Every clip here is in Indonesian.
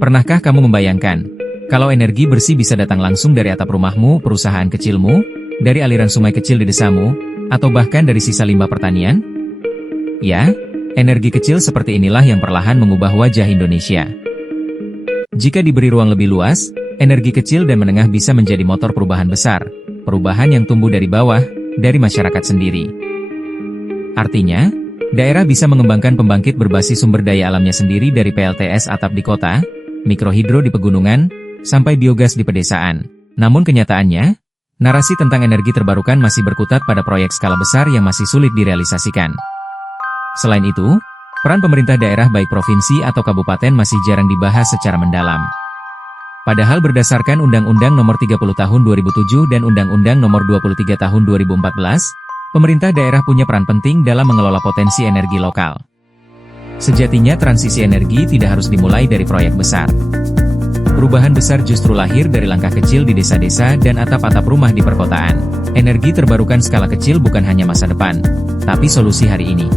Pernahkah kamu membayangkan, kalau energi bersih bisa datang langsung dari atap rumahmu, perusahaan kecilmu, dari aliran sungai kecil di desamu, atau bahkan dari sisa limbah pertanian? Ya, energi kecil seperti inilah yang perlahan mengubah wajah Indonesia. Jika diberi ruang lebih luas, energi kecil dan menengah bisa menjadi motor perubahan besar, perubahan yang tumbuh dari bawah, dari masyarakat sendiri. Artinya, daerah bisa mengembangkan pembangkit berbasis sumber daya alamnya sendiri dari PLTS atap di kota, mikrohidro di pegunungan, sampai biogas di pedesaan. Namun kenyataannya, narasi tentang energi terbarukan masih berkutat pada proyek skala besar yang masih sulit direalisasikan. Selain itu, peran pemerintah daerah baik provinsi atau kabupaten masih jarang dibahas secara mendalam. Padahal berdasarkan Undang-Undang Nomor 30 Tahun 2007 dan Undang-Undang Nomor 23 Tahun 2014, pemerintah daerah punya peran penting dalam mengelola potensi energi lokal. Sejatinya transisi energi tidak harus dimulai dari proyek besar. Perubahan besar justru lahir dari langkah kecil di desa-desa dan atap-atap rumah di perkotaan. Energi terbarukan skala kecil bukan hanya masa depan, tapi solusi hari ini.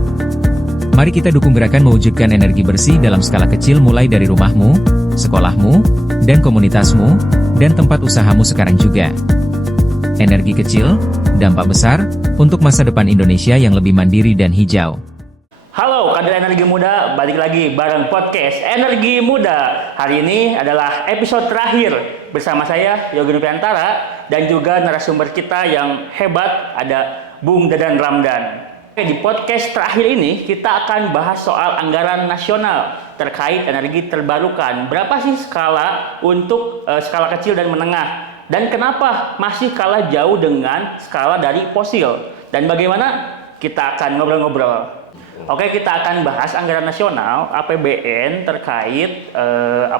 Mari kita dukung gerakan mewujudkan energi bersih dalam skala kecil mulai dari rumahmu, sekolahmu, dan komunitasmu, dan tempat usahamu sekarang juga. Energi kecil, dampak besar, untuk masa depan Indonesia yang lebih mandiri dan hijau. Halo kader energi muda, balik lagi bareng podcast Energi Muda. Hari ini adalah episode terakhir bersama saya Yogi Nupiantara dan juga narasumber kita yang hebat, ada Bung Dadan Ramdan. Di podcast terakhir ini kita akan bahas soal anggaran nasional terkait energi terbarukan. Berapa sih skala untuk skala kecil dan menengah? Dan kenapa masih kalah jauh dengan skala dari fosil? Dan bagaimana? Kita akan ngobrol-ngobrol. Oke, kita akan bahas anggaran nasional APBN terkait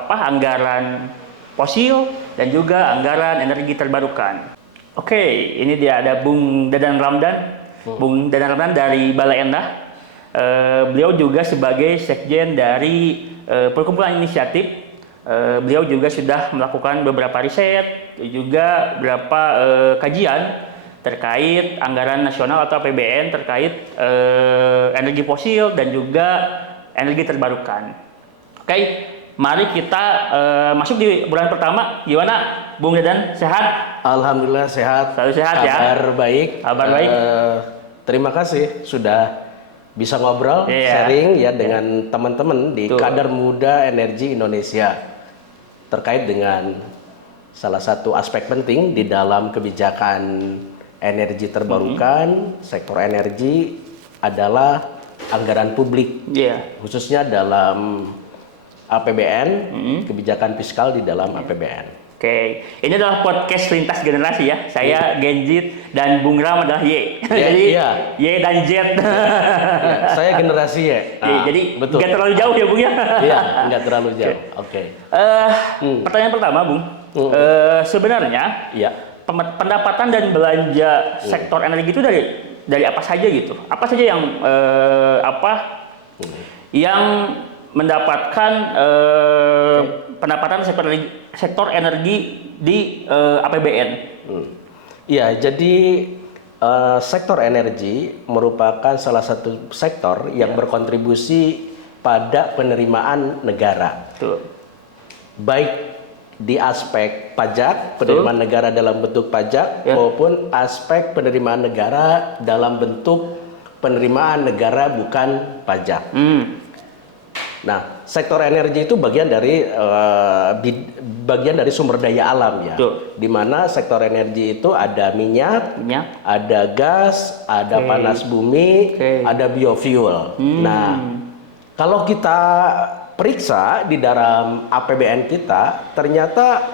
anggaran fosil dan juga anggaran energi terbarukan. Oke, ini dia ada Bung Dadan Ramdan. Bung Dadan Ramdan dari Balai Endah. Beliau juga sebagai sekjen dari Perkumpulan Inisiatif. Beliau juga sudah melakukan beberapa riset, juga beberapa kajian terkait anggaran nasional atau APBN terkait energi fosil dan juga energi terbarukan. Oke, mari kita masuk di bulan pertama. Gimana, Bung Dadan? Sehat? Alhamdulillah sehat. Selalu sehat ya? Kabar baik. Kabar baik. Terima kasih sudah bisa ngobrol, sharing ya dengan teman-teman di Kader Muda Energi Indonesia terkait dengan salah satu aspek penting di dalam kebijakan energi terbarukan, sektor energi adalah anggaran publik, khususnya dalam APBN, kebijakan fiskal di dalam APBN. Oke, ini adalah podcast lintas generasi ya. Saya Gen Z dan Bung Ram adalah Y. Jadi Y dan Z. Saya generasi Y. Jadi nggak terlalu jauh ya Bung ya. Iya, nggak terlalu jauh. Oke. Pertanyaan pertama Bung, sebenarnya pendapatan dan belanja sektor energi itu dari apa saja gitu? Apa saja yang yang mendapatkan pendapatan sektor energi di APBN? Ya, jadi sektor energi merupakan salah satu sektor yang berkontribusi pada penerimaan negara. Baik di aspek pajak, penerimaan negara dalam bentuk pajak, maupun aspek penerimaan negara dalam bentuk penerimaan negara bukan pajak. Nah, sektor energi itu bagian dari sumber daya alam ya. Di mana sektor energi itu ada minyak, ada gas, ada panas bumi, ada biofuel. Nah, kalau kita periksa di dalam APBN kita, ternyata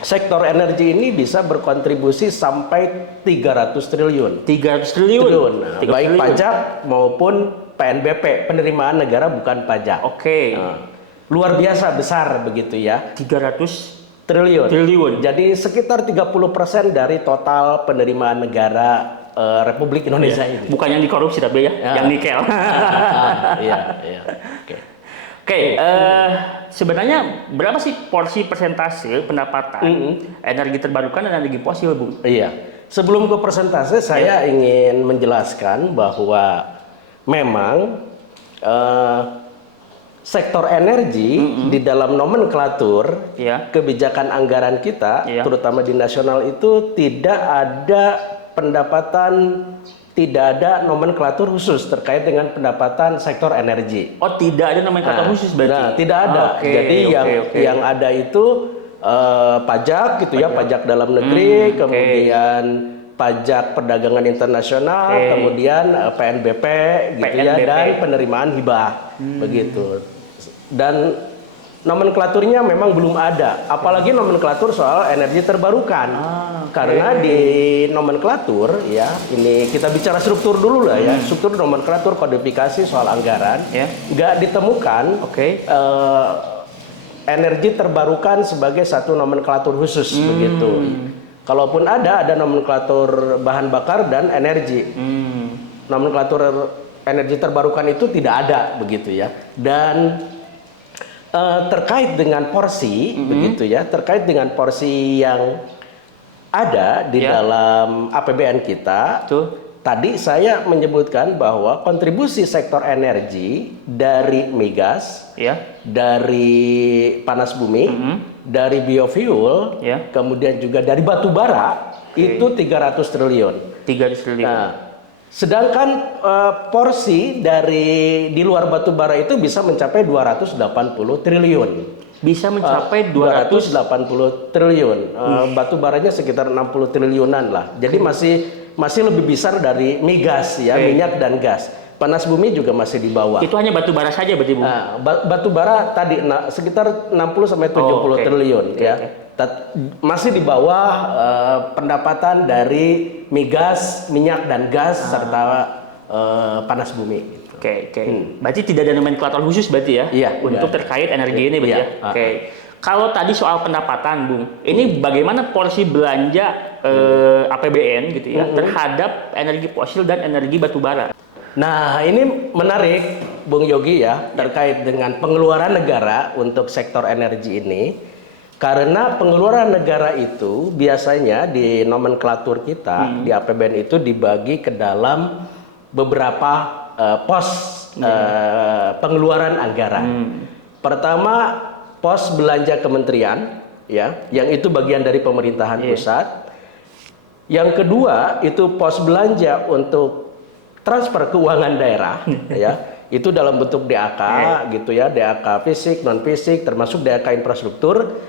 sektor energi ini bisa berkontribusi sampai 300 triliun. 300 triliun. Baik pajak maupun PNBP, penerimaan negara bukan pajak. Luar biasa besar begitu ya. 300 triliun. Jadi sekitar 30% dari total penerimaan negara Republik Indonesia ini. Bukan yang dikorupsi tapi yang nikel. Sebenarnya berapa sih porsi persentase pendapatan energi terbarukan dan energi fosil, Bung? Sebelum ke persentase, saya ingin menjelaskan bahwa memang sektor energi di dalam nomenklatur kebijakan anggaran kita, terutama di nasional itu tidak ada pendapatan, tidak ada nomenklatur khusus terkait dengan pendapatan sektor energi. Oh, tidak ada nomenklatur khusus berarti? Nah, tidak ada. Jadi yang ada itu pajak gitu ya, pajak dalam negeri, kemudian pajak perdagangan internasional, kemudian PNBP gitu ya, dan penerimaan hibah begitu. Dan nomenklaturnya memang belum ada, apalagi nomenklatur soal energi terbarukan. Karena di nomenklatur ya, ini kita bicara struktur dulu lah ya, struktur nomenklatur kodifikasi soal anggaran, nggak ditemukan energi terbarukan sebagai satu nomenklatur khusus begitu. Kalaupun ada nomenklatur bahan bakar dan energi. Nomenklatur energi terbarukan itu tidak ada begitu ya. Dan terkait dengan porsi begitu ya, terkait dengan porsi yang ada di dalam APBN kita. Tadi saya menyebutkan bahwa kontribusi sektor energi dari migas, dari panas bumi, dari biofuel, kemudian juga dari batu bara, itu 300 triliun. 300 triliun. Nah, sedangkan porsi dari di luar batu bara itu bisa mencapai 280 triliun. Bisa mencapai 280 triliun. Batu baranya sekitar 60 triliunan lah. Jadi masih lebih besar dari migas ya, minyak dan gas. Panas bumi juga masih di bawah. Itu hanya batu bara saja berarti, Bu? Nah, batu bara tadi sekitar 60 sampai 70 triliun ya. Masih di bawah pendapatan dari migas, minyak dan gas serta panas bumi. Oke. Berarti tidak ada nomenklatur khusus berarti ya? Untuk terkait energi ini berarti ya? Oke. Kalau tadi soal pendapatan, Bung, ini bagaimana porsi belanja APBN gitu ya terhadap energi fosil dan energi batubara? Nah, ini menarik, Bung Yogi ya, terkait dengan pengeluaran negara untuk sektor energi ini. Karena pengeluaran negara itu biasanya di nomenklatur kita, di APBN itu dibagi ke dalam beberapa pos pengeluaran anggaran. Pertama, pos belanja kementerian, ya, yang itu bagian dari pemerintahan pusat. Yang kedua itu pos belanja untuk transfer keuangan daerah, ya, itu dalam bentuk DAK, gitu ya, DAK fisik, non fisik, termasuk DAK infrastruktur.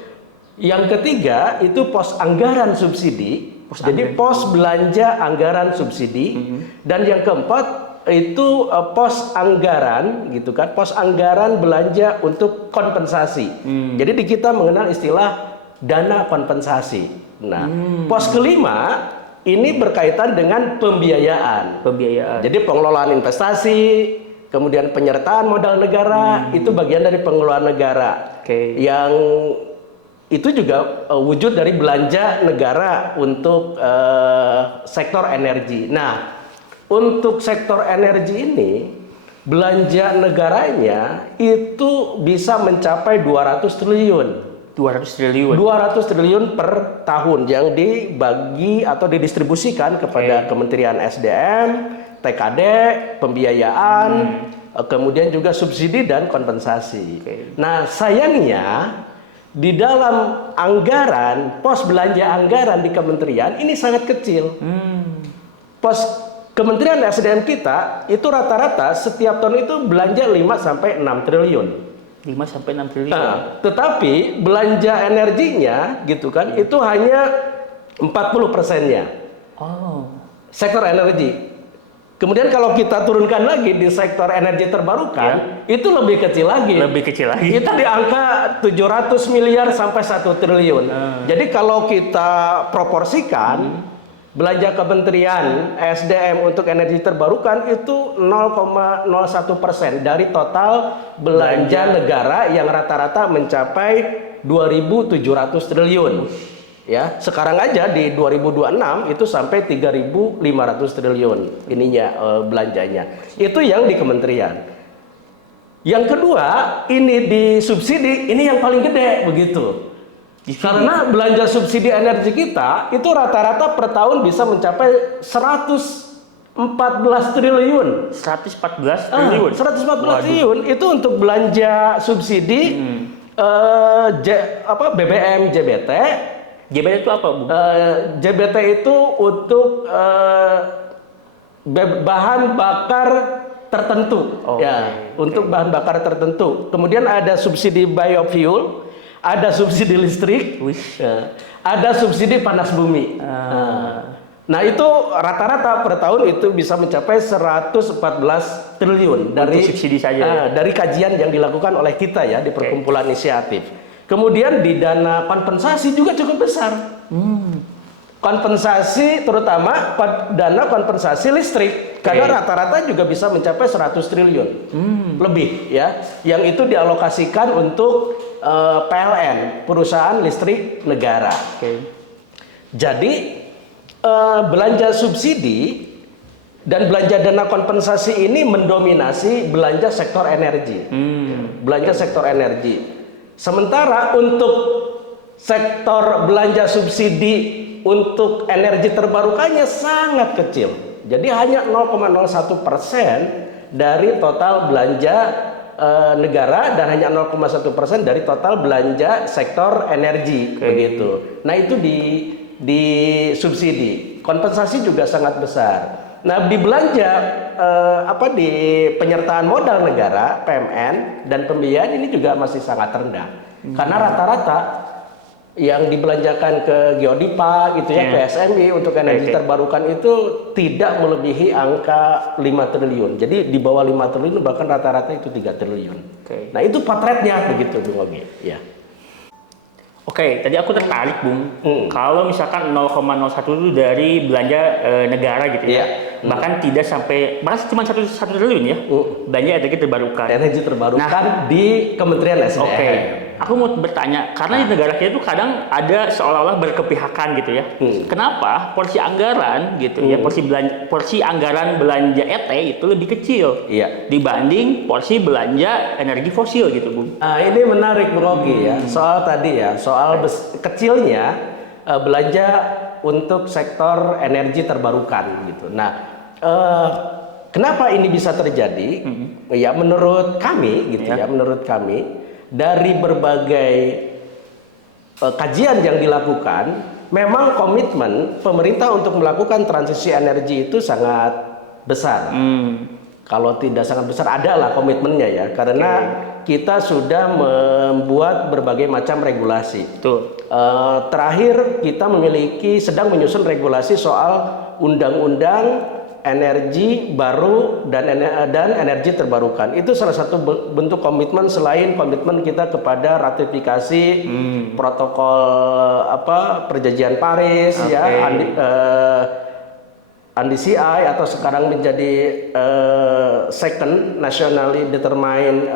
Yang ketiga itu pos anggaran subsidi, jadi pos belanja anggaran subsidi, dan yang keempat itu pos anggaran gitu kan, pos anggaran belanja untuk kompensasi. Jadi di kita mengenal istilah dana kompensasi. Nah, pos kelima ini berkaitan dengan pembiayaan. Jadi pengelolaan investasi, kemudian penyertaan modal negara, itu bagian dari pengelolaan negara. Yang itu juga wujud dari belanja negara untuk sektor energi. Nah, untuk sektor energi ini, belanja negaranya itu bisa mencapai 200 triliun. 200 triliun per tahun yang dibagi atau didistribusikan kepada Kementerian SDM, TKD, pembiayaan, kemudian juga subsidi dan kompensasi. Nah, sayangnya di dalam anggaran, pos belanja anggaran di kementerian ini sangat kecil. Pos Kementerian SDM kita itu rata-rata setiap tahun itu belanja 5 sampai 6 triliun. 5 sampai 6 triliun. Nah, tetapi belanja energinya gitu kan itu hanya 40%-nya. Sektor energi. Kemudian kalau kita turunkan lagi di sektor energi terbarukan, itu lebih kecil lagi. Itu di angka 700 miliar sampai 1 triliun. Jadi kalau kita proporsikan belanja Kementerian SDM untuk energi terbarukan itu 0,01% dari total belanja negara yang rata-rata mencapai 2.700 triliun. Ya, sekarang aja di 2026 itu sampai 3.500 triliun ininya belanjanya. Itu yang di kementerian. Yang kedua, ini di subsidi, ini yang paling gede begitu. Karena belanja subsidi energi kita itu rata-rata per tahun bisa mencapai 100 14 triliun. 114 triliun. 114 triliun itu untuk belanja subsidi BBM JBT. JBT itu apa, Bu? JBT itu untuk bahan bakar tertentu, untuk bahan bakar tertentu. Kemudian ada subsidi biofuel, ada subsidi listrik, ada subsidi panas bumi. Nah itu rata-rata per tahun itu bisa mencapai 114 triliun dari subsidi saja. Dari kajian yang dilakukan oleh kita ya di Perkumpulan Inisiatif. Kemudian di dana kompensasi juga cukup besar. Kompensasi terutama dana kompensasi listrik karena rata-rata juga bisa mencapai 100 triliun lebih ya. Yang itu dialokasikan untuk PLN, perusahaan listrik negara. Jadi belanja subsidi dan belanja dana kompensasi ini mendominasi belanja sektor energi. Belanja sektor energi. Sementara untuk sektor belanja subsidi untuk energi terbarukannya sangat kecil. Jadi hanya 0,01% dari total belanja negara dan hanya 0,1% dari total belanja sektor energi begitu. Nah itu di subsidi, kompensasi juga sangat besar. Nah di belanja di penyertaan modal negara PMN dan pembiayaan ini juga masih sangat rendah karena rata-rata yang dibelanjakan ke Geodipa gitu ya, ke SMI untuk energi terbarukan itu tidak melebihi angka 5 triliun. Jadi di bawah 5 triliun bahkan rata-rata itu 3 triliun. Nah itu potretnya begitu Bung Ogi. Ya. Oke, tadi aku tertarik, Bung. Kalau misalkan 0,01 itu dari belanja negara gitu ya. Bahkan tidak sampai, bahkan cuma 1 triliun ya. Belanja energi terbarukan. Energi terbarukan di Kementerian SDM. Aku mau bertanya, karena di negara kita itu kadang ada seolah-olah berkepihakan gitu ya. Kenapa porsi anggaran gitu ya, porsi anggaran belanja ET itu lebih kecil dibanding porsi belanja energi fosil gitu, Bung? Nah, ini menarik Bung Ogi ya, soal tadi ya, soal kecilnya belanja untuk sektor energi terbarukan gitu. Nah, kenapa ini bisa terjadi? Ya menurut kami gitu ya, menurut kami dari berbagai kajian yang dilakukan, memang komitmen pemerintah untuk melakukan transisi energi itu sangat besar. Kalau tidak sangat besar, adalah komitmennya ya, karena kita sudah membuat berbagai macam regulasi. Terakhir kita sedang menyusun regulasi soal undang-undang energi baru dan energi terbarukan. Itu salah satu bentuk komitmen selain komitmen kita kepada ratifikasi protokol perjanjian Paris NDCI atau sekarang menjadi second nationally determined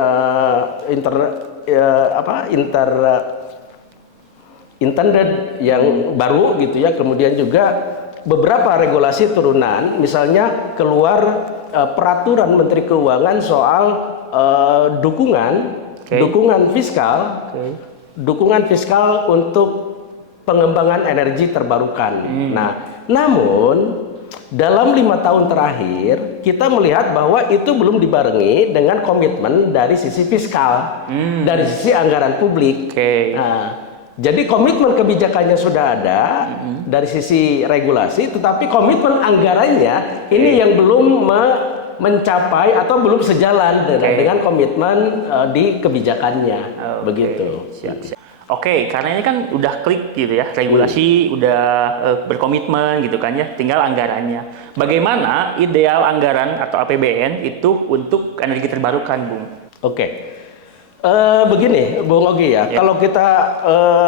intended yang baru gitu ya. Kemudian juga beberapa regulasi turunan, misalnya keluar peraturan Menteri Keuangan soal dukungan fiskal untuk pengembangan energi terbarukan. Nah, namun dalam 5 tahun terakhir kita melihat bahwa itu belum dibarengi dengan komitmen dari sisi fiskal, dari sisi anggaran publik. Nah, jadi komitmen kebijakannya sudah ada dari sisi regulasi, tetapi komitmen anggarannya ini yang belum mencapai atau belum sejalan dengan komitmen di kebijakannya. Begitu. Siap. Oke, karena ini kan udah klik gitu ya, regulasi udah berkomitmen gitu kan ya, tinggal anggarannya. Bagaimana ideal anggaran atau APBN itu untuk energi terbarukan, Bung? Begini, Bung Ogi ya, kalau kita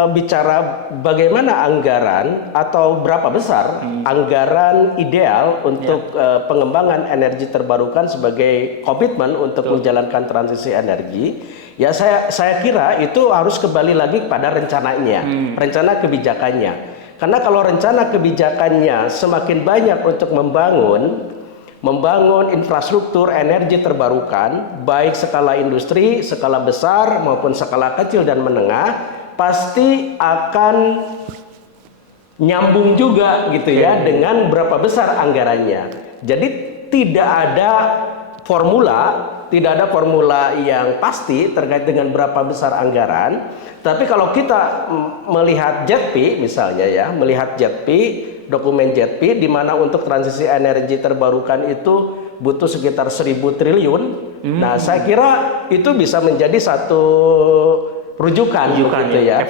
bicara bagaimana anggaran atau berapa besar anggaran ideal untuk pengembangan energi terbarukan sebagai komitmen untuk menjalankan transisi energi, ya saya kira itu harus kembali lagi pada rencananya, rencana kebijakannya. Karena kalau rencana kebijakannya semakin banyak untuk membangun infrastruktur energi terbarukan, baik skala industri, skala besar maupun skala kecil dan menengah, pasti akan nyambung juga gitu ya dengan berapa besar anggarannya. Jadi tidak ada formula yang pasti terkait dengan berapa besar anggaran. Tapi kalau kita melihat JETP misalnya ya, melihat JETP, dokumen JETP di mana untuk transisi energi terbarukan itu butuh sekitar 1.000 triliun. Nah, saya kira itu bisa menjadi satu rujukan gitu ya.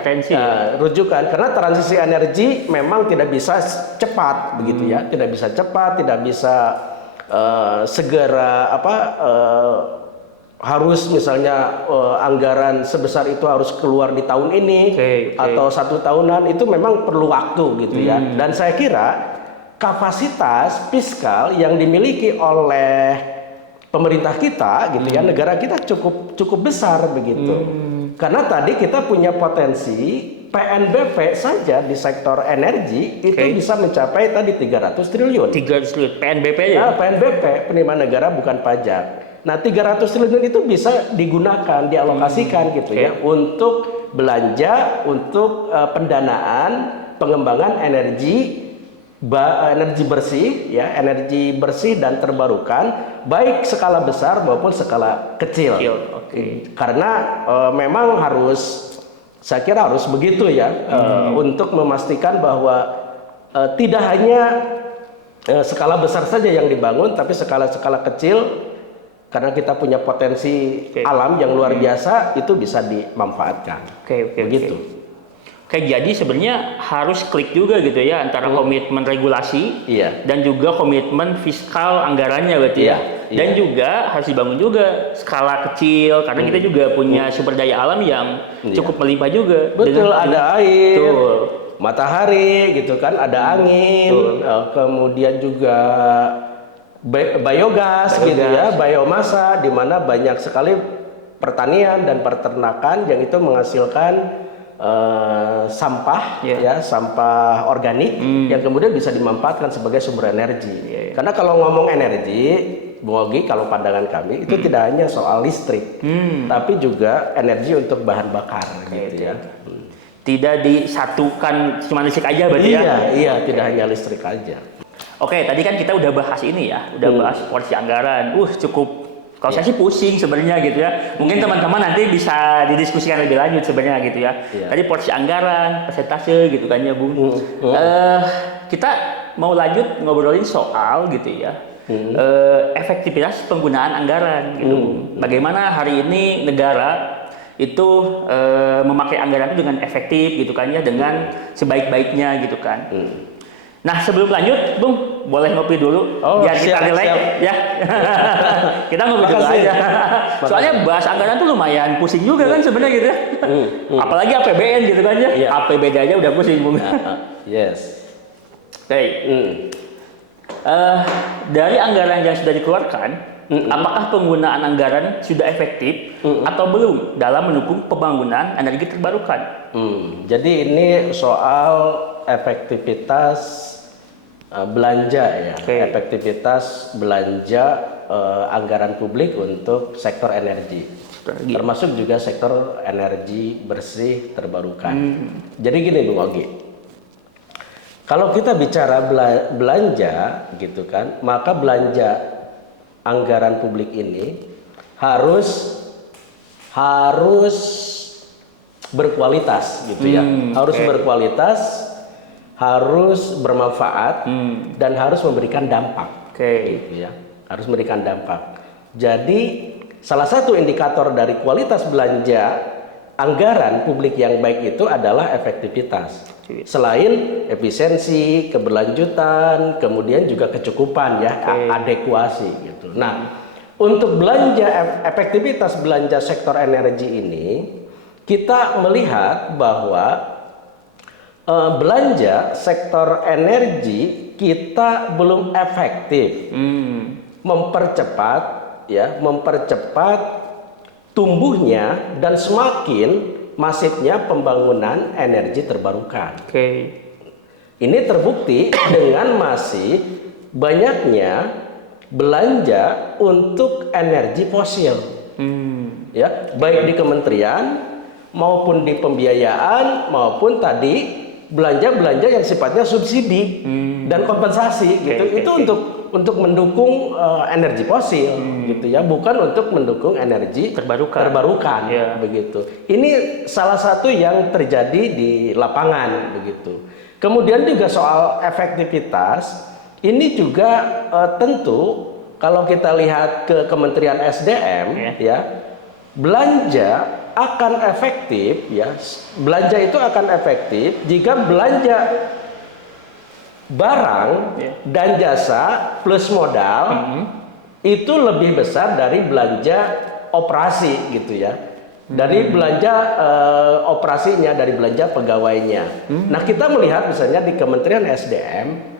Rujukan karena transisi energi memang tidak bisa cepat begitu ya, tidak bisa cepat, tidak bisa segera harus misalnya anggaran sebesar itu harus keluar di tahun ini atau 1 tahunan, itu memang perlu waktu gitu ya. Dan saya kira kapasitas fiskal yang dimiliki oleh pemerintah kita gitu ya, negara kita cukup besar begitu. Karena tadi kita punya potensi PNBP saja di sektor energi itu bisa mencapai tadi 300 triliun. 300 triliun PNBP ya? Nah, PNBP, penerimaan negara bukan pajak. Nah, 300 triliun itu bisa digunakan, dialokasikan gitu ya, untuk belanja, untuk pendanaan, pengembangan energi bersih ya, energi bersih dan terbarukan, baik skala besar maupun skala kecil. Karena memang saya kira harus begitu ya, untuk memastikan bahwa tidak hanya skala besar saja yang dibangun, tapi skala-skala kecil, karena kita punya potensi alam yang luar biasa, itu bisa dimanfaatkan. Begitu. Jadi sebenarnya harus klik juga gitu ya antara komitmen regulasi dan juga komitmen fiskal anggarannya berarti ya. Dan juga harus dibangun juga skala kecil karena kita juga punya sumber daya alam yang cukup melimpah juga. Betul, ada air, matahari gitu kan, ada angin, kemudian juga biogas gitu ya, biomasa, di mana banyak sekali pertanian dan peternakan yang itu menghasilkan sampah sampah organik yang kemudian bisa dimanfaatkan sebagai sumber energi. Karena kalau ngomong energi, Bung Ogi, kalau pandangan kami itu tidak hanya soal listrik, tapi juga energi untuk bahan bakar gitu ya. Tidak disatukan cuma listrik aja berarti ya? Iya, tidak hanya listrik aja. Oke, tadi kan kita udah bahas ini ya, udah bahas porsi anggaran. Cukup. Kalau saya sih pusing sebenarnya gitu ya. Mungkin teman-teman nanti bisa didiskusikan lebih lanjut sebenarnya gitu ya. Tadi porsi anggaran, persentase gitu kan ya, Bung. Kita mau lanjut ngobrolin soal gitu ya. Efektivitas penggunaan anggaran gitu, Bung. Bagaimana hari ini negara itu memakai anggaran itu dengan efektif gitu kan ya, dengan sebaik-baiknya gitu kan. Nah, sebelum lanjut, Bung, boleh ngopi dulu biar kita relax ya. Kita ngopi dulu aja. Soalnya bahas anggaran tuh lumayan pusing juga kan sebenarnya gitu ya. Apalagi APBN gitu kan ya. APBD aja udah pusing, Bung. Yes. Dari anggaran yang sudah dikeluarkan, apakah penggunaan anggaran sudah efektif atau belum dalam mendukung pembangunan energi terbarukan? Jadi ini soal efektivitas belanja ya, efektivitas belanja anggaran publik untuk sektor energi, termasuk juga sektor energi bersih terbarukan. Jadi gini, Bung Ogi, kalau kita bicara belanja gitu kan, maka belanja anggaran publik ini harus berkualitas gitu ya, harus berkualitas, harus bermanfaat, dan harus memberikan dampak. Gitu ya. Harus memberikan dampak. Jadi salah satu indikator dari kualitas belanja anggaran publik yang baik itu adalah efektivitas. Selain efisiensi, keberlanjutan, kemudian juga kecukupan ya, adekuasi gitu. Nah, untuk belanja efektivitas belanja sektor energi ini, kita melihat bahwa belanja sektor energi kita belum efektif mempercepat tumbuhnya dan semakin masifnya pembangunan energi terbarukan. Ini terbukti dengan masih banyaknya belanja untuk energi fosil, ya, baik di kementerian maupun di pembiayaan maupun tadi belanja-belanja yang sifatnya subsidi dan kompensasi gitu. Itu untuk mendukung energi fosil gitu ya, bukan untuk mendukung energi terbarukan begitu. Ini salah satu yang terjadi di lapangan begitu. Kemudian juga soal efektivitas, ini juga tentu kalau kita lihat ke Kementerian SDM ya, belanja akan efektif ya. Belanja itu akan efektif jika belanja barang dan jasa plus modal itu lebih besar dari belanja operasi gitu ya. Dari belanja operasinya, dari belanja pegawainya. Nah, kita melihat misalnya di Kementerian SDM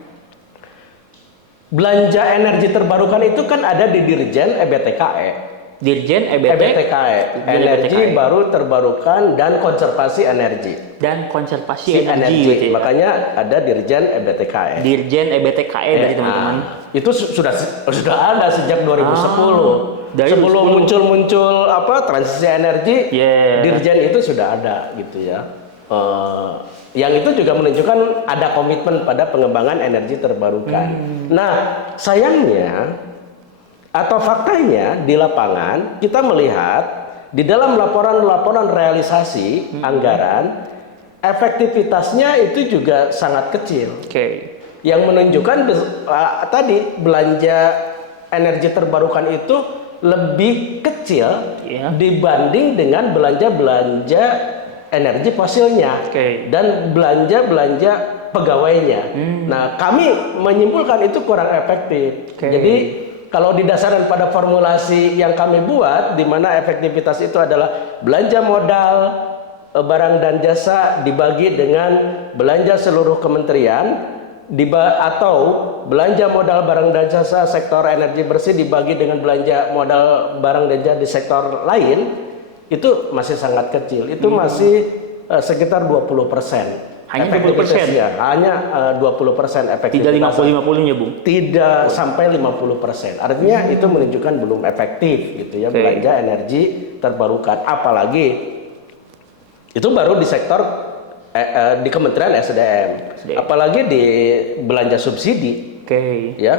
belanja energi terbarukan itu kan ada di Dirjen EBTKE. Dirjen EBTKE, energi baru terbarukan dan konservasi energi. Dan konservasi energi. Makanya ada Dirjen EBTKE. Dirjen EBTKE dari teman-teman. Itu sudah ada sejak 2010. Sebelum muncul transisi energi, Dirjen itu sudah ada gitu ya. Yang itu juga menunjukkan ada komitmen pada pengembangan energi terbarukan. Nah, sayangnya atau faktanya di lapangan kita melihat di dalam laporan-laporan realisasi anggaran, efektivitasnya itu juga sangat kecil. Yang menunjukkan tadi belanja energi terbarukan itu lebih kecil dibanding dengan belanja-belanja energi fosilnya dan belanja-belanja pegawainya. Nah, kami menyimpulkan itu kurang efektif. Jadi kalau didasarkan pada formulasi yang kami buat, di mana efektivitas itu adalah belanja modal barang dan jasa dibagi dengan belanja seluruh kementerian, atau belanja modal barang dan jasa sektor energi bersih dibagi dengan belanja modal barang dan jasa di sektor lain, itu masih sangat kecil. Itu masih sekitar 20%. Hanya 20%? Ya, hanya 20% efektivitas. Tidak 50-50 ya, Bung? Tidak sampai 50%. Artinya itu menunjukkan belum efektif gitu ya, belanja energi terbarukan. Apalagi itu baru di sektor di Kementerian SDM. Apalagi di belanja subsidi. Ya.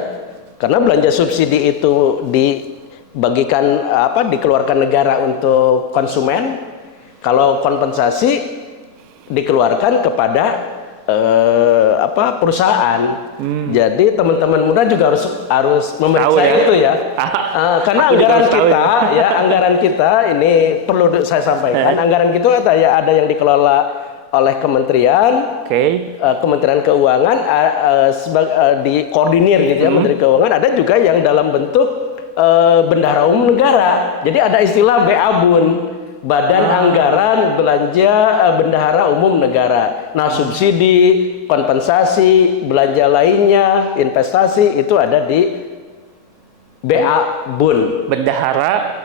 Karena belanja subsidi itu dibagikan dikeluarkan negara untuk konsumen. Kalau kompensasi dikeluarkan kepada perusahaan. Jadi teman-teman muda juga harus memeriksa itu ya. Karena anggaran kita ini perlu saya sampaikan. Anggaran kita ada yang dikelola oleh kementerian, Kementerian Keuangan dikoordinir gitu ya, Menteri Keuangan. Ada juga yang dalam bentuk bendahara umum negara. Jadi ada istilah BABUN. Badan Anggaran Belanja Bendahara Umum Negara. Nah, subsidi, kompensasi, belanja lainnya, investasi itu ada di BABUN. Bendahara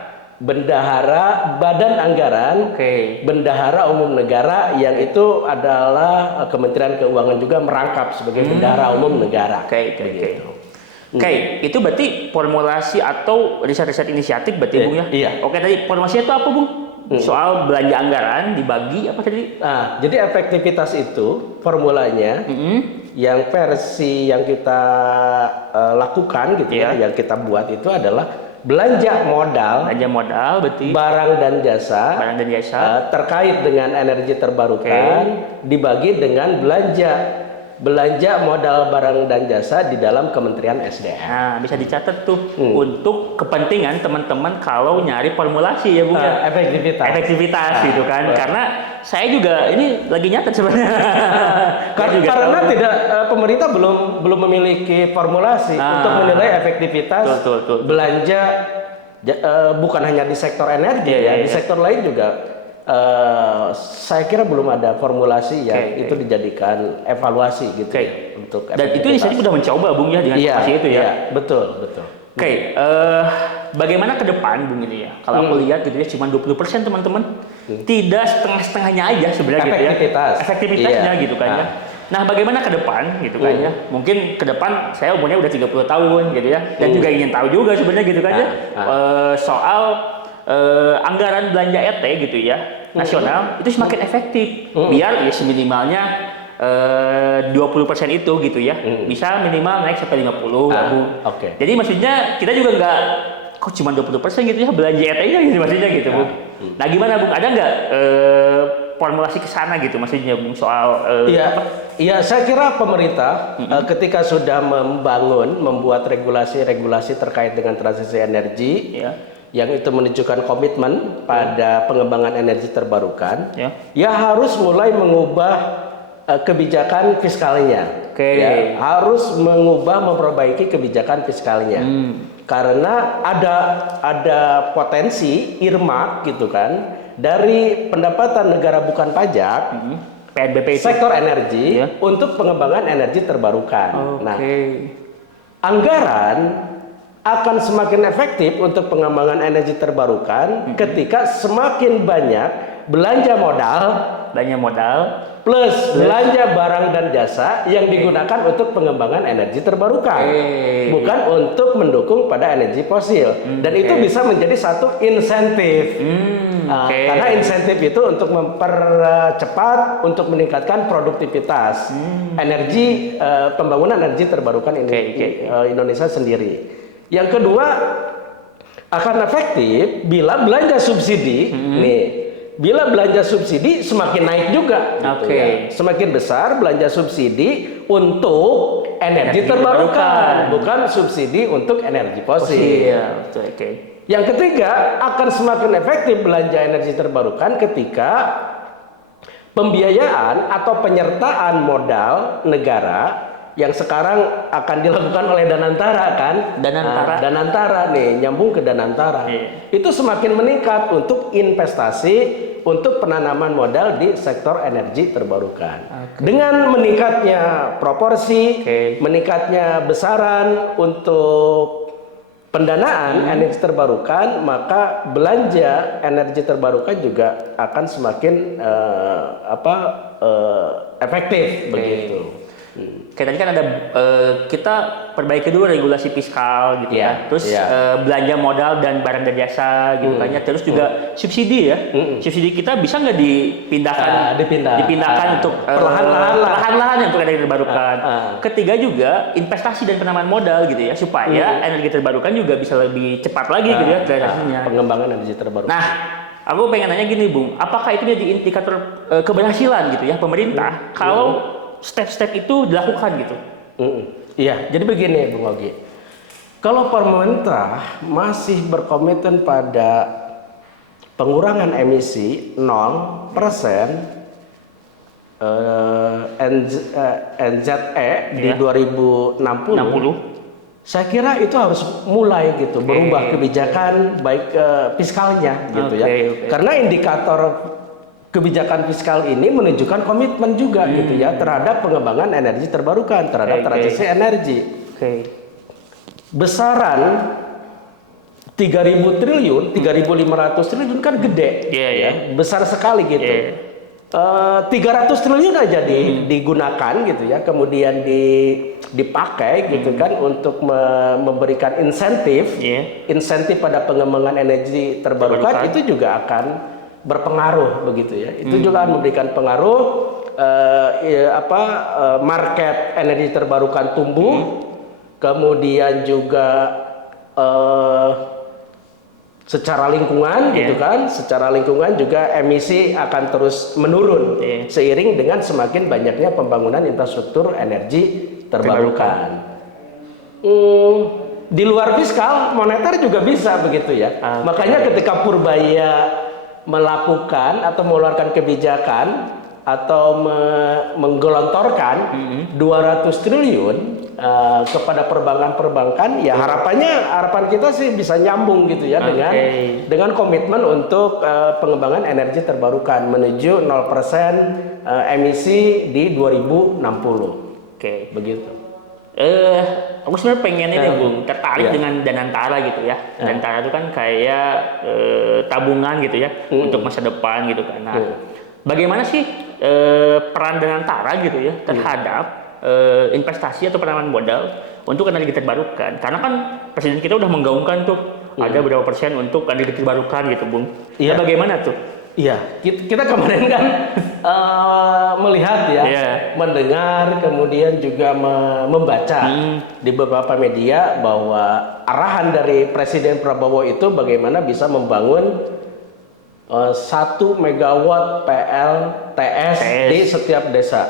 Badan Anggaran Bendahara Umum Negara, yang itu adalah Kementerian Keuangan juga merangkap sebagai Bendahara Umum Negara. Itu berarti formulasi atau riset-riset inisiatif berarti Bung ya? Iya. Tadi formulasinya itu apa, Bung? Soal belanja anggaran dibagi apa tadi? Nah, jadi efektivitas itu formulanya yang versi yang kita lakukan gitu ya, yang kita buat itu adalah belanja modal berarti barang dan jasa terkait dengan energi terbarukan dibagi dengan belanja modal barang dan jasa di dalam Kementerian SDM. Nah, bisa dicatat tuh untuk kepentingan teman-teman kalau nyari formulasi ya, Bung. Efektivitas gitu kan. Karena saya juga ini lagi nyatet sebenarnya. Karena pemerintah belum memiliki formulasi untuk menilai efektivitas belanja bukan hanya di sektor energi di sektor lain juga. Saya kira belum ada formulasi yang itu dijadikan evaluasi gitu untuk dan itu inisiatif sudah mencoba, Bung ya, dengan formulasi itu ya. Betul. Bagaimana ke depan, Bung, ini ya? Kalau aku lihat gitu ya, cuma 20% teman-teman. Tidak setengah-setengahnya aja sebenarnya gitu ya. Efektivitasnya gitu kan ya. Nah, bagaimana ke depan gitu kan ya? Mungkin ke depan saya umurnya udah 30 tahun gitu ya. Dan juga ingin tahu juga sebenarnya gitu kan ya. Soal anggaran belanja ET gitu ya, nasional itu semakin efektif. Biar ya seminimalnya 20% itu gitu ya. Bisa minimal naik sampai 50 ya, Bung. Oke. Jadi maksudnya kita juga nggak kok cuma 20% gitu ya belanja ET-nya gitu maksudnya gitu, Bung. Nah, gimana, Bung? Ada nggak formulasi ke sana gitu maksudnya, Bung, soal Iya, saya kira pemerintah ketika sudah membuat regulasi-regulasi terkait dengan transisi energi, yang itu menunjukkan komitmen pada pengembangan energi terbarukan, ya harus mulai mengubah kebijakan fiskalnya. Ya, harus memperbaiki kebijakan fiskalnya. Karena ada potensi earmark gitu kan dari pendapatan negara bukan pajak, PNBP itu, sektor energi untuk pengembangan energi terbarukan. Nah, anggaran akan semakin efektif untuk pengembangan energi terbarukan ketika semakin banyak belanja modal plus belanja barang dan jasa yang digunakan untuk pengembangan energi terbarukan, bukan untuk mendukung pada energi fosil. Dan itu bisa menjadi satu insentif. Karena insentif itu untuk mempercepat, untuk meningkatkan produktivitas energi, pembangunan energi terbarukan Indonesia sendiri. Yang kedua, akan efektif bila belanja subsidi bila belanja subsidi semakin naik juga, semakin besar belanja subsidi untuk energi terbarukan, bukan subsidi untuk energi fosil. Yang ketiga, akan semakin efektif belanja energi terbarukan ketika pembiayaan atau penyertaan modal negara yang sekarang akan dilakukan oleh Danantara kan? Danantara nih, nyambung ke Danantara. Itu semakin meningkat untuk investasi, untuk penanaman modal di sektor energi terbarukan. Dengan meningkatnya proporsi, meningkatnya besaran untuk pendanaan energi terbarukan, maka belanja energi terbarukan juga akan semakin efektif begitu. Kayak tadi kan ada kita perbaiki dulu regulasi fiskal gitu ya. Terus belanja modal dan barang dan jasa gitu kan ya. Terus juga subsidi ya. Subsidi kita bisa nggak dipindahkan untuk perlahan-lahan untuk energi terbarukan. Ketiga juga investasi dan penanaman modal gitu ya, supaya energi terbarukan juga bisa lebih cepat lagi gitu ya transisinya. Pengembangan energi terbarukan. Nah, aku pengen nanya gini, Bung, apakah itu jadi indikator keberhasilan gitu ya pemerintah kalau step-step itu dilakukan gitu? Iya, jadi begini Bung Ogi. Kalau pemerintah masih berkomitmen pada pengurangan emisi 0% NZE di 2060, saya kira itu harus mulai gitu berubah kebijakan baik fiskalnya gitu ya. Karena indikator kebijakan fiskal ini menunjukkan komitmen juga gitu ya terhadap pengembangan energi terbarukan, terhadap transisi energi. Besaran 3.000 triliun, 3.500 triliun kan gede, besar sekali gitu. 300 triliun aja digunakan gitu ya, kemudian dipakai gitu kan untuk memberikan insentif pada pengembangan energi terbarukan, itu juga akan berpengaruh begitu ya. Itu juga akan memberikan pengaruh market energi terbarukan tumbuh, kemudian juga secara lingkungan gitu kan, secara lingkungan juga emisi akan terus menurun seiring dengan semakin banyaknya pembangunan infrastruktur energi terbarukan. Di luar fiskal, moneter juga bisa begitu ya. Makanya ketika Purbaya melakukan atau mengeluarkan kebijakan atau menggelontorkan 200 triliun kepada perbankan, ya harapan kita sih bisa nyambung gitu ya dengan komitmen untuk pengembangan energi terbarukan menuju 0% emisi di 2060. Begitu. Aku sebenarnya pengen ini Bung, tertarik dengan Danantara gitu ya. Danantara itu kan kayak tabungan gitu ya untuk masa depan gitu kan. Nah, bagaimana sih peran Danantara gitu ya terhadap investasi atau penanaman modal untuk energi terbarukan? Karena kan Presiden kita udah menggaungkan tuh ada berapa persen untuk energi terbarukan gitu Bung. Nah, bagaimana tuh? Iya, kita kemarin kan melihat ya, mendengar, kemudian juga membaca di beberapa media bahwa arahan dari Presiden Prabowo itu bagaimana bisa membangun 1 megawatt PLTS di setiap desa.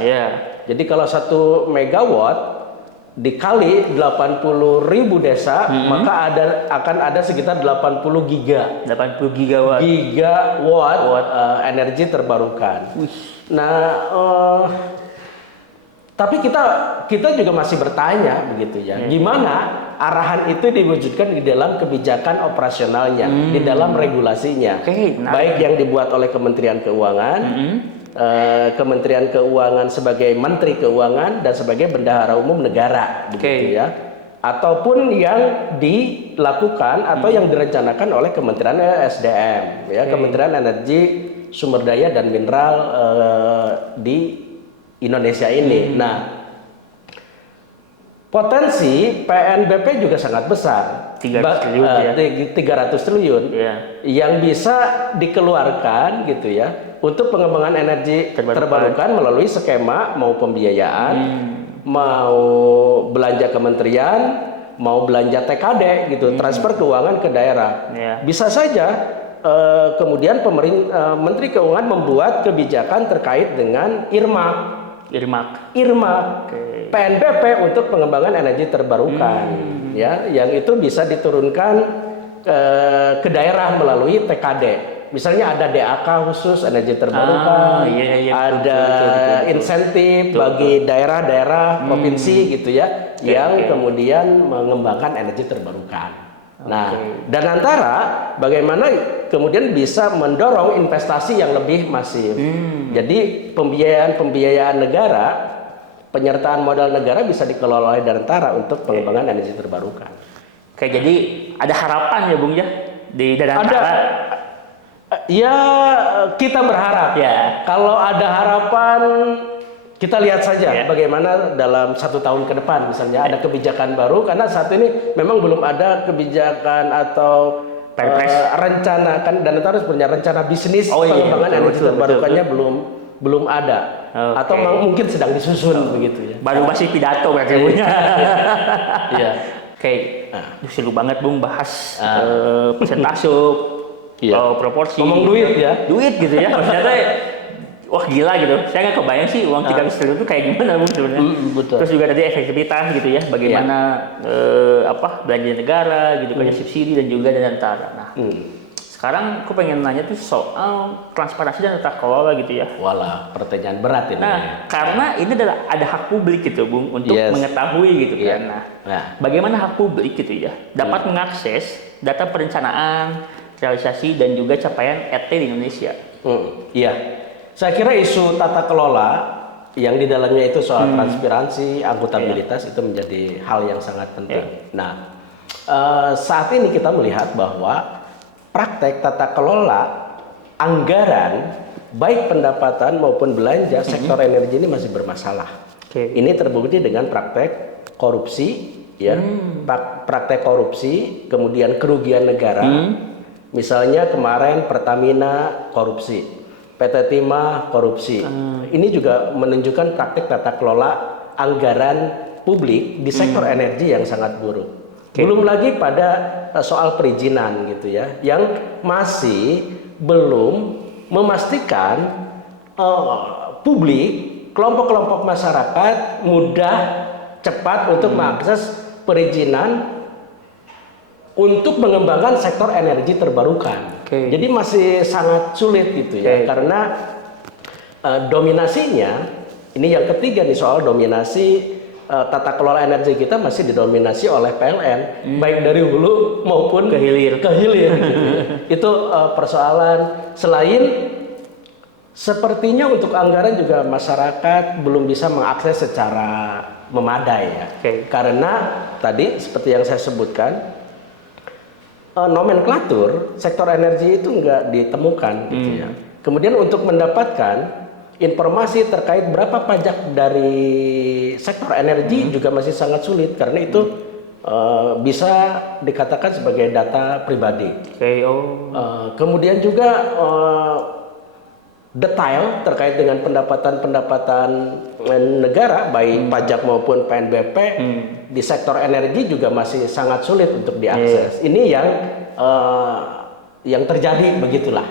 Jadi kalau 1 megawatt dikali 80.000 desa, maka akan ada sekitar 80 gigawatt energi terbarukan. Nah, tapi kita juga masih bertanya begitu ya, gimana arahan itu diwujudkan di dalam kebijakan operasionalnya, di dalam regulasinya, baik yang dibuat oleh Kementerian Keuangan. Kementerian Keuangan sebagai Menteri Keuangan dan sebagai Bendahara Umum Negara, begitu ya, ataupun yang dilakukan atau yang direncanakan oleh Kementerian SDM, ya, Kementerian Energi, Sumber Daya dan Mineral di Indonesia ini. Nah, potensi PNBP juga sangat besar, 300 triliun yang bisa dikeluarkan gitu ya untuk pengembangan energi terbarukan melalui skema mau pembiayaan, mau belanja kementerian, mau belanja TKD gitu, transfer keuangan ke daerah. Bisa saja kemudian Menteri Keuangan membuat kebijakan terkait dengan IRMAK, PNBP untuk pengembangan energi terbarukan, ya, yang itu bisa diturunkan ke daerah melalui TKD. Misalnya ada DAK khusus energi terbarukan, ada insentif bagi daerah-daerah provinsi gitu ya, yang kemudian mengembangkan energi terbarukan. Nah, dan antara bagaimana kemudian bisa mendorong investasi yang lebih masif. Jadi pembiayaan negara, penyertaan modal negara bisa dikelola oleh Danantara untuk pengembangan energi terbarukan. Jadi ada harapan ya Bung ya di Danantara. Ya, kita berharap ya. Kalau ada harapan, kita lihat saja bagaimana dalam 1 tahun ke depan misalnya ada kebijakan baru, karena saat ini memang belum ada kebijakan atau rencana, kan Danantara harus punya rencana bisnis pengembangan energi terbarukannya belum ada, atau mungkin sedang disusun begitu ya. Baru masih pidato berarti punya. Seru banget Bung bahas persentase. Proporsi ngomong duit ya, duit gitu ya, maksudnya wah gila gitu, saya nggak kebayang sih uang 300 triliun itu kayak gimana Bung sebenarnya. Terus juga tadi efektivitas gitu ya, bagaimana belanja negara gitu, banyak subsidi dan juga Danantara. Nah, sekarang aku pengen nanya tuh soal transparansi dan tata kelola gitu ya. Walah, pertanyaan berat ini. Nah, karena ini adalah ada hak publik gitu Bung untuk mengetahui gitu kan. Nah, bagaimana hak publik gitu ya dapat mengakses data perencanaan, realisasi dan juga capaian ET di Indonesia. Iya, saya kira isu tata kelola yang di dalamnya itu soal transparansi, akuntabilitas itu menjadi hal yang sangat penting. Nah, saat ini kita melihat bahwa praktek tata kelola anggaran baik pendapatan maupun belanja sektor energi ini masih bermasalah. Ini terbukti dengan praktek korupsi, ya, praktek korupsi, kemudian kerugian negara. Misalnya kemarin Pertamina korupsi, PT Timah korupsi. Ini juga menunjukkan praktik tata kelola anggaran publik di sektor energi yang sangat buruk. Belum lagi pada soal perizinan gitu ya, yang masih belum memastikan publik, kelompok-kelompok masyarakat mudah, cepat untuk mengakses perizinan untuk mengembangkan sektor energi terbarukan. Jadi masih sangat sulit gitu ya, karena dominasinya, ini yang ketiga nih soal dominasi tata kelola energi kita masih didominasi oleh PLN, baik dari hulu maupun ke hilir gitu ya. Itu persoalan. Selain sepertinya untuk anggaran juga masyarakat belum bisa mengakses secara memadai ya, karena tadi seperti yang saya sebutkan, nomenklatur sektor energi itu nggak ditemukan gitu ya. Kemudian untuk mendapatkan informasi terkait berapa pajak dari sektor energi juga masih sangat sulit, karena itu bisa dikatakan sebagai data pribadi. Kemudian juga detail terkait dengan pendapatan-pendapatan negara, baik pajak maupun PNBP, di sektor energi juga masih sangat sulit untuk diakses. Ini yang terjadi begitulah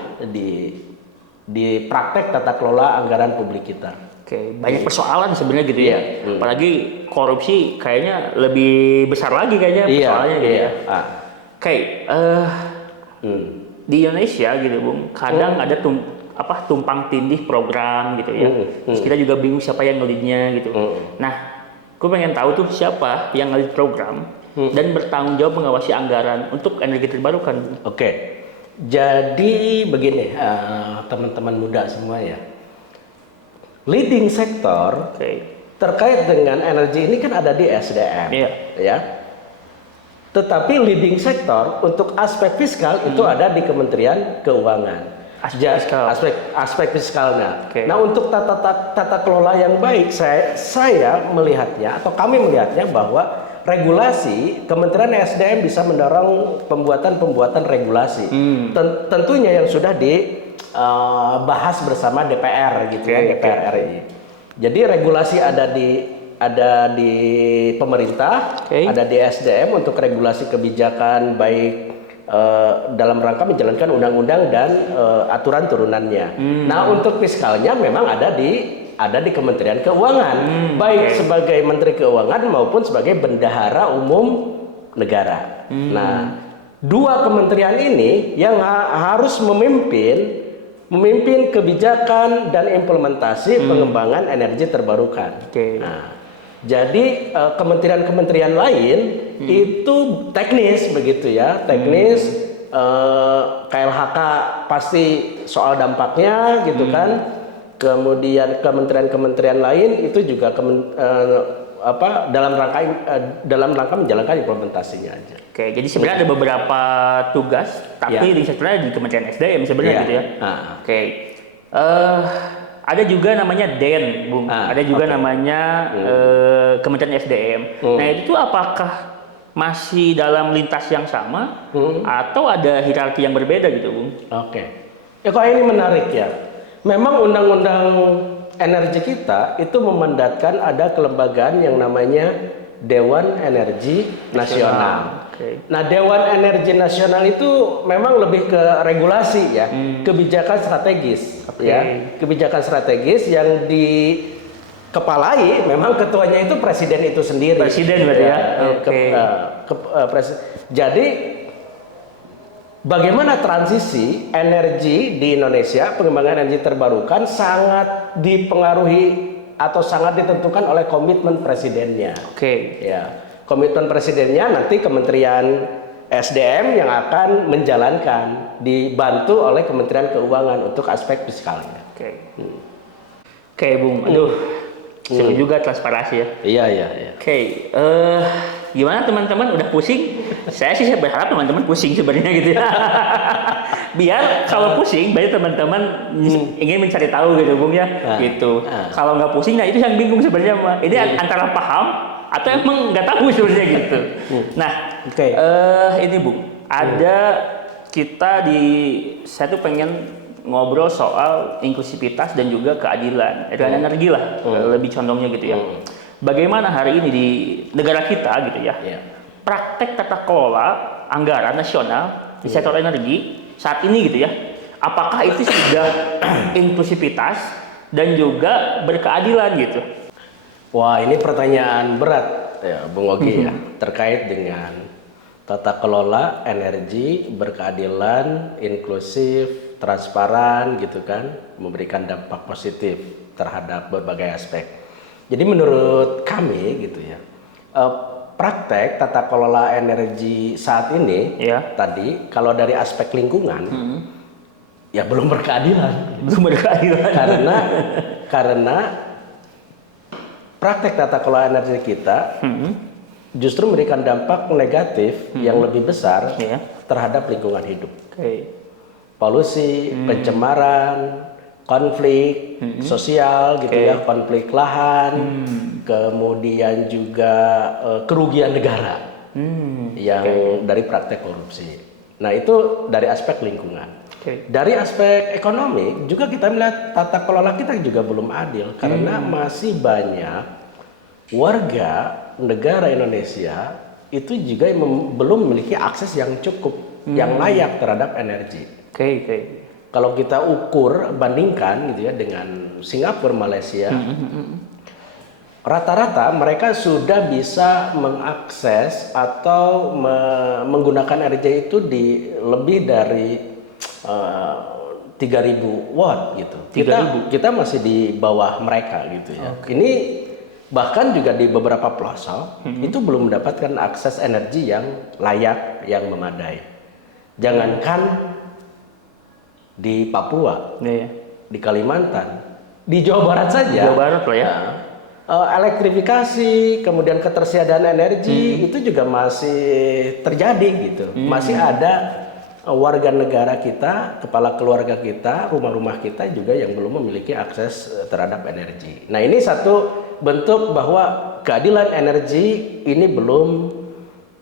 di praktek tata kelola anggaran publik kita. Oke, banyak persoalan sebenarnya gitu ya. Apalagi korupsi kayaknya lebih besar lagi kayaknya persoalannya gitu ya. Oke, di Indonesia gitu Bung, kadang ada tumpang tindih program gitu ya. Terus kita juga bingung siapa yang ngelidnya gitu. Nah, gue pengen tahu tuh siapa yang ngelid program dan bertanggung jawab mengawasi anggaran untuk energi terbarukan. Oke. Jadi begini, teman-teman muda semua ya. Leading sektor terkait dengan energi ini kan ada di SDM, ya. Tetapi leading sektor untuk aspek fiskal itu ada di Kementerian Keuangan. Aspek fiskalnya. Nah, untuk tata kelola yang baik, saya melihatnya atau kami melihatnya bahwa regulasi Kementerian SDM bisa mendorong pembuatan regulasi. Tentunya yang sudah dibahas bersama DPR gitu ya, DPR RI. Jadi regulasi ada di pemerintah, ada di SDM untuk regulasi kebijakan baik dalam rangka menjalankan undang-undang dan aturan turunannya. Nah, untuk fiskalnya memang ada di Kementerian Keuangan, baik sebagai Menteri Keuangan maupun sebagai Bendahara Umum Negara. Nah, dua kementerian ini yang harus memimpin kebijakan dan implementasi pengembangan energi terbarukan. Nah, jadi kementerian-kementerian lain itu teknis begitu ya, KLHK pasti soal dampaknya gitu kan. Kemudian kementerian-kementerian lain itu juga dalam rangka menjalankan implementasinya aja. Oke, jadi sebenarnya ada beberapa tugas, tapi di sektornya di Kementerian SDM sebenarnya gitu ya. Oke, ada juga namanya DEN, Bung. Ada juga namanya Kementerian SDM. Nah, itu apakah masih dalam lintas yang sama atau ada hierarki yang berbeda gitu, Bung? Oke, ya kok ini menarik ya. Memang undang-undang energi kita itu memandatkan ada kelembagaan yang namanya Dewan Energi Nasional. Nah, Dewan Energi Nasional itu memang lebih ke regulasi ya, kebijakan strategis ya, kebijakan strategis yang dikepalai memang ketuanya itu presiden itu sendiri. Presiden berarti ya. Jadi bagaimana transisi energi di Indonesia, pengembangan energi terbarukan sangat dipengaruhi atau sangat ditentukan oleh komitmen presidennya. Ya, komitmen presidennya nanti Kementerian SDM yang akan menjalankan, dibantu oleh Kementerian Keuangan untuk aspek fiskalnya. Oke, Bung. Aduh, seru juga transparansi ya. Iya. Oke, gimana teman-teman? Udah pusing? Saya berharap teman-teman pusing sebenarnya gitu ya. Biar kalau pusing, banyak teman-teman ingin mencari tahu gitu, Bung ya. Gitu. Kalau nggak pusing, nah itu yang bingung sebenarnya. Ini antara paham atau emang nggak tahu sebenarnya gitu. Nah, ini Bung, saya tuh pengen ngobrol soal inklusivitas dan juga keadilan energi lah, lebih condongnya gitu ya. Bagaimana hari ini di negara kita gitu ya, praktek tata kelola anggaran nasional di sektor energi saat ini gitu ya, apakah itu sudah inklusivitas dan juga berkeadilan gitu? Wah, ini pertanyaan berat ya, Bung Ogi ya, terkait dengan tata kelola energi berkeadilan, inklusif, transparan gitu kan, memberikan dampak positif terhadap berbagai aspek. Jadi menurut kami gitu ya, praktek tata kelola energi saat ini tadi kalau dari aspek lingkungan ya belum berkeadilan. Karena praktek tata kelola energi kita justru memberikan dampak negatif yang lebih besar terhadap lingkungan hidup. Polusi, pencemaran, konflik sosial gitu ya, konflik lahan, kemudian juga kerugian negara yang dari praktek korupsi. Nah, itu dari aspek lingkungan. Dari aspek ekonomi juga kita melihat tata kelola kita juga belum adil karena masih banyak warga negara Indonesia itu juga yang belum memiliki akses yang cukup, yang layak terhadap energi. Kalau kita ukur bandingkan gitu ya dengan Singapura, Malaysia, rata-rata mereka sudah bisa mengakses atau menggunakan energi itu di lebih dari 3.000 watt gitu. Kita masih di bawah mereka gitu ya. Ini bahkan juga di beberapa pelosok itu belum mendapatkan akses energi yang layak, yang memadai. Jangankan di Papua, di Kalimantan, di Jawa Barat saja. Jawa Barat loh ya. Elektrifikasi, kemudian ketersediaan energi itu juga masih terjadi gitu. Masih ada warga negara kita, kepala keluarga kita, rumah-rumah kita juga yang belum memiliki akses terhadap energi. Nah, ini satu bentuk bahwa keadilan energi ini belum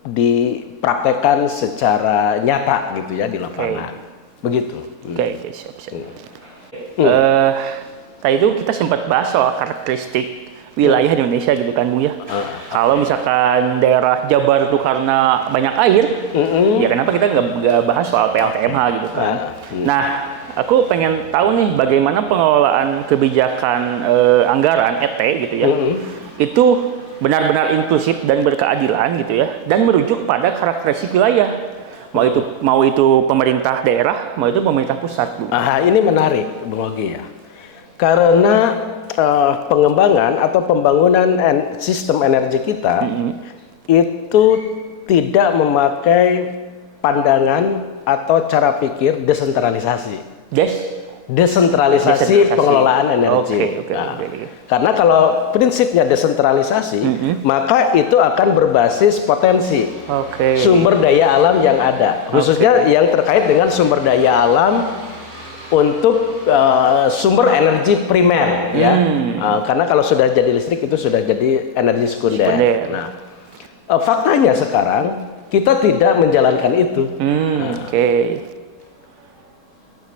dipraktekkan secara nyata gitu ya di lapangan. Begitu. Siap. Tadi itu kita sempat bahas soal karakteristik wilayah di Indonesia gitu kan Bung ya. Kalau misalkan daerah Jabar itu karena banyak air, ya kenapa kita nggak bahas soal PLTMH gitu kan? Nah, aku pengen tahu nih bagaimana pengelolaan kebijakan anggaran ET gitu ya. Itu benar-benar inklusif dan berkeadilan gitu ya, dan merujuk pada karakteristik wilayah. Mau itu pemerintah daerah, mau itu pemerintah pusat. Ini menarik, Bung Ogi ya. Karena pengembangan atau pembangunan sistem energi kita itu tidak memakai pandangan atau cara pikir desentralisasi. Desentralisasi pengelolaan energi. Karena kalau prinsipnya desentralisasi, maka itu akan berbasis potensi sumber daya alam yang ada, khususnya yang terkait dengan sumber daya alam untuk sumber energi primer, ya. Karena kalau sudah jadi listrik itu sudah jadi energi sekunder. Nah, faktanya sekarang kita tidak menjalankan itu.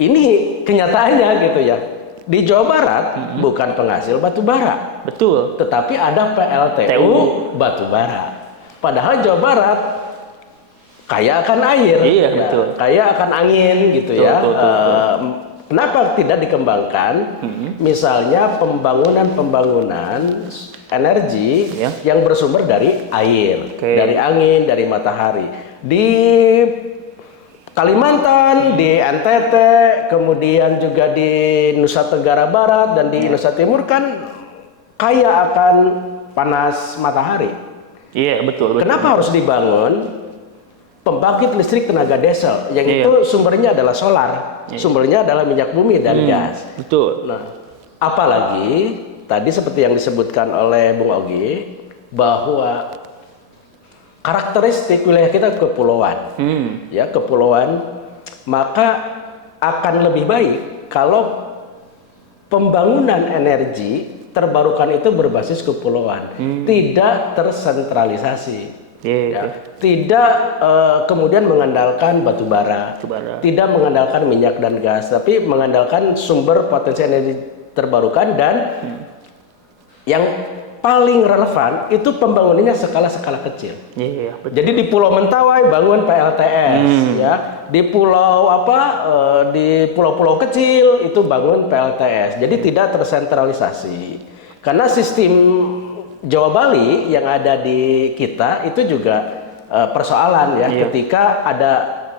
Ini kenyataannya gitu ya. Di Jawa Barat bukan penghasil batu bara, betul, tetapi ada PLTU batu bara. Padahal Jawa Barat kaya akan air, betul, kaya akan angin gitu ya. Kenapa tidak dikembangkan? Misalnya pembangunan energi yang bersumber dari air, dari angin, dari matahari. Di Kalimantan, di NTT, kemudian juga di Nusa Tenggara Barat dan di Nusa Timur kan kaya akan panas matahari. Betul. Kenapa harus dibangun pembangkit listrik tenaga diesel yang itu sumbernya adalah solar, sumbernya adalah minyak bumi dan gas. Betul. Nah, apalagi tadi seperti yang disebutkan oleh Bung Ogi bahwa karakteristik wilayah kita kepulauan, kepulauan, maka akan lebih baik kalau pembangunan energi terbarukan itu berbasis kepulauan, tidak tersentralisasi. Tidak kemudian mengandalkan batu bara, tidak mengandalkan minyak dan gas, tapi mengandalkan sumber potensi energi terbarukan dan yang paling relevan itu pembangunannya skala-skala kecil. Jadi di Pulau Mentawai bangun PLTS, di pulau di pulau-pulau kecil itu bangun PLTS. Jadi tidak tersentralisasi. Karena sistem Jawa Bali yang ada di kita itu juga persoalan ya. Ketika ada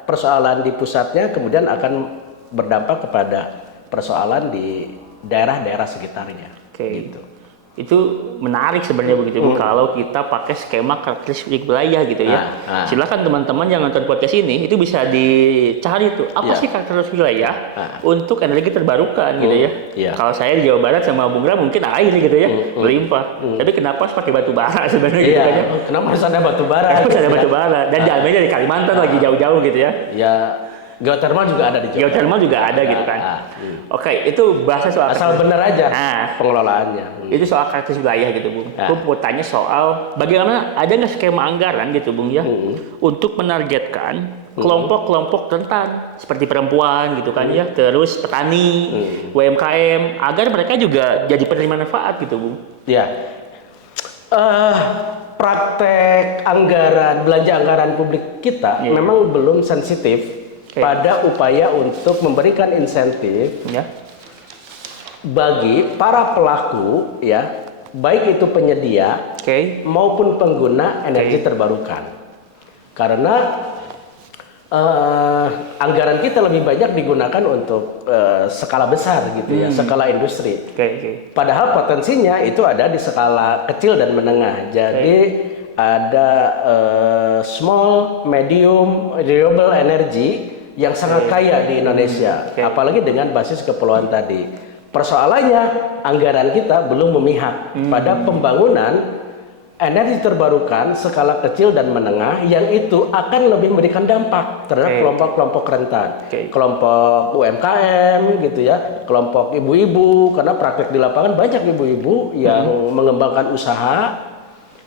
persoalan di pusatnya kemudian akan berdampak kepada persoalan di daerah-daerah sekitarnya. Gitu. Itu menarik sebenarnya begitu Bu, kalau kita pakai skema karakteristik wilayah gitu ya. Silakan teman-teman yang nonton podcast ini itu bisa dicari tuh apa sih karakteristik wilayah untuk energi terbarukan gitu ya. Kalau saya di Jawa Barat sama Bung Ram mungkin air gitu ya, melimpah. Tapi kenapa harus pakai batu bara sebenarnya gitu kan ya? Kenapa harus ada batu bara? Harus ada batu bara dan jalannya dari Kalimantan lagi jauh-jauh gitu ya. Geothermal juga ada di Jawa. Geothermal juga ada gitu kan. Oke, itu bahasa soal asal benar aja pengelolaannya. Itu soal karakteristik wilayah gitu, Bung. Aku mau tanya soal bagaimana ada nggak skema anggaran gitu, Bung ya, untuk menargetkan kelompok-kelompok rentan seperti perempuan gitu kan ya, terus petani, UMKM, agar mereka juga jadi penerima manfaat gitu, Bung. Ya. Praktek belanja anggaran publik kita memang belum sensitif pada upaya untuk memberikan insentif bagi para pelaku ya, baik itu penyedia maupun pengguna energi terbarukan. Karena anggaran kita lebih banyak digunakan untuk skala besar gitu ya, skala industri. Padahal potensinya itu ada di skala kecil dan menengah. Jadi ada small, medium, renewable energy yang sangat kaya di Indonesia, apalagi dengan basis kepulauan tadi. Persoalannya anggaran kita belum memihak pada pembangunan energi terbarukan skala kecil dan menengah yang itu akan lebih memberikan dampak terhadap kelompok-kelompok rentan, kelompok UMKM gitu ya, kelompok ibu-ibu, karena praktek di lapangan banyak ibu-ibu yang mengembangkan usaha,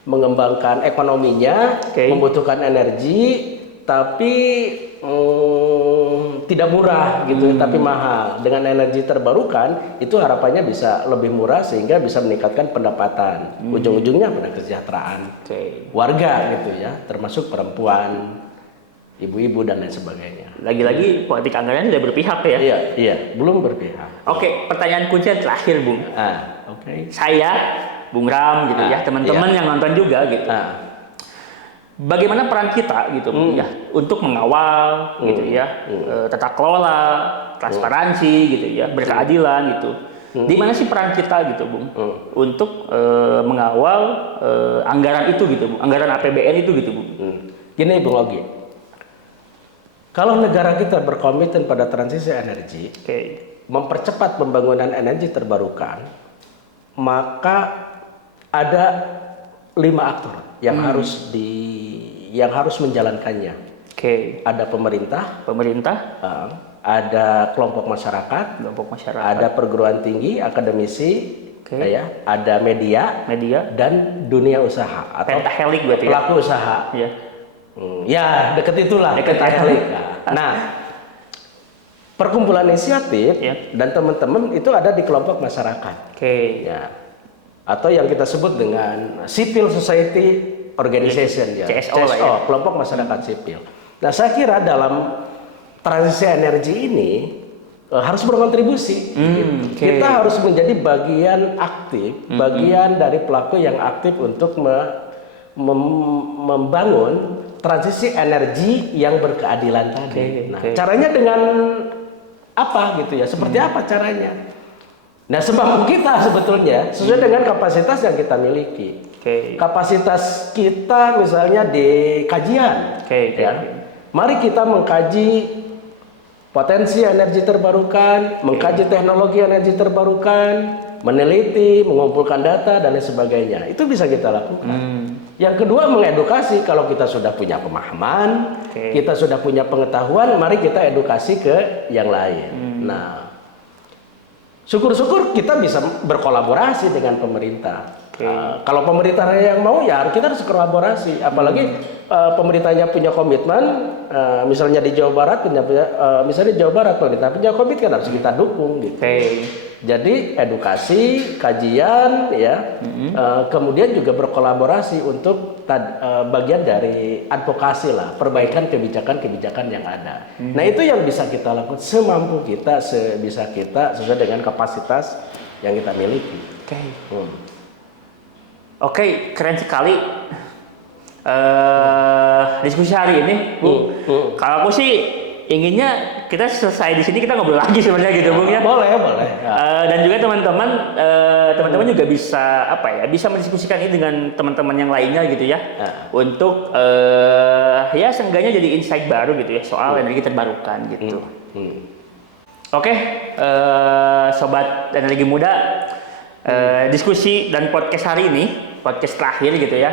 mengembangkan ekonominya, membutuhkan energi, tapi tidak murah gitu, tapi mahal. Dengan energi terbarukan itu harapannya bisa lebih murah sehingga bisa meningkatkan pendapatan. Ujung-ujungnya pada kesejahteraan warga gitu ya, termasuk perempuan, ibu-ibu dan lain sebagainya. Lagi-lagi politik anggaran sudah berpihak ya? Iya, belum berpihak. Oke, pertanyaan kunci terakhir, Bung. Saya, Bung Ram gitu ya, teman-teman yang nonton juga gitu. Bagaimana peran kita gitu ya untuk mengawal gitu ya, tata kelola, transparansi gitu ya, berkeadilan gitu. Di mana sih peran kita gitu, Bung, untuk mengawal anggaran itu gitu, Bung, anggaran APBN itu gitu, Bung. Gini, Bung Ogi, kalau negara kita berkomitmen pada transisi energi, mempercepat pembangunan energi terbarukan, maka ada 5 aktor yang harus menjalankannya. Ada pemerintah, ada kelompok masyarakat, ada perguruan tinggi, akademisi, ada media, dan dunia usaha atau pelaku usaha. Ya, deket itulah. Nah, perkumpulan inisiatif dan teman-teman itu ada di kelompok masyarakat. Atau yang kita sebut dengan civil society organization, CSO, kelompok masyarakat sipil. Nah, saya kira dalam transisi energi ini harus berkontribusi. Kita harus menjadi bagian aktif, bagian dari pelaku yang aktif untuk membangun transisi energi yang berkeadilan tadi. Caranya dengan apa gitu ya? Seperti apa caranya? Nah, semampu kita sebetulnya sesuai dengan kapasitas yang kita miliki. Kapasitas kita misalnya di kajian. Mari kita mengkaji potensi energi terbarukan, mengkaji teknologi energi terbarukan, meneliti, mengumpulkan data dan lain sebagainya. Itu bisa kita lakukan. Yang kedua, mengedukasi. Kalau kita sudah punya pemahaman, kita sudah punya pengetahuan, mari kita edukasi ke yang lain. Nah, syukur-syukur kita bisa berkolaborasi dengan pemerintah. Kalau pemerintahnya yang mau, ya kita harus kolaborasi. Apalagi pemerintahnya punya komitmen, misalnya di Jawa Barat, misalnya Jawa Barat pemerintah punya komitmen, harus kita dukung. Gitu. Jadi edukasi, kajian, ya, kemudian juga berkolaborasi untuk bagian dari advokasi lah, perbaikan kebijakan-kebijakan yang ada. Nah, itu yang bisa kita lakukan semampu kita, sebisa kita, sesuai dengan kapasitas yang kita miliki. Oke, keren sekali diskusi hari ini, Bu. Kalau aku sih inginnya kita selesai di sini, kita ngobrol lagi sebenarnya gitu, Bung ya. Boleh. Dan juga teman-teman juga bisa bisa mendiskusikan ini dengan teman-teman yang lainnya gitu ya. Untuk ya seenggaknya jadi insight baru gitu ya soal energi terbarukan gitu. Oke, sobat energi muda, diskusi dan podcast hari ini, podcast terakhir gitu ya,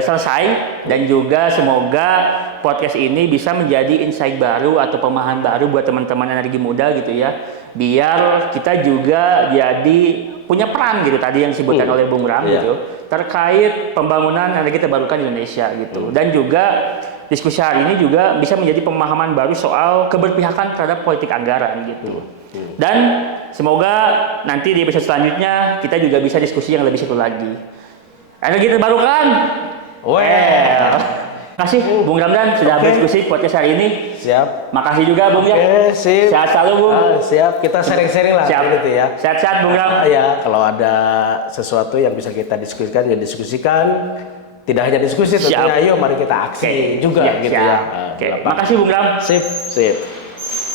selesai, dan juga semoga podcast ini bisa menjadi insight baru atau pemahaman baru buat teman-teman energi muda gitu ya, biar kita juga jadi punya peran gitu tadi yang disebutkan oleh Bung Ram gitu terkait pembangunan energi terbarukan di Indonesia gitu, dan juga diskusi hari ini juga bisa menjadi pemahaman baru soal keberpihakan terhadap politik anggaran gitu. Dan semoga nanti di episode selanjutnya kita juga bisa diskusi yang lebih seru lagi. Energi terbarukan. Makasih Bung Ramdan sudah berdiskusi podcast hari ini. Siap. Makasih juga Bung ya. Sip. Sehat selalu Bung. Siap. Kita sharing-sharing lah gitu ya. Sehat-sehat Bung Ram. Ya, kalau ada sesuatu yang bisa kita diskusikan, ya diskusikan. Tidak hanya diskusi, tentunya ayo mari kita aksi juga gitu ya. Makasih Bung Ram. Sip.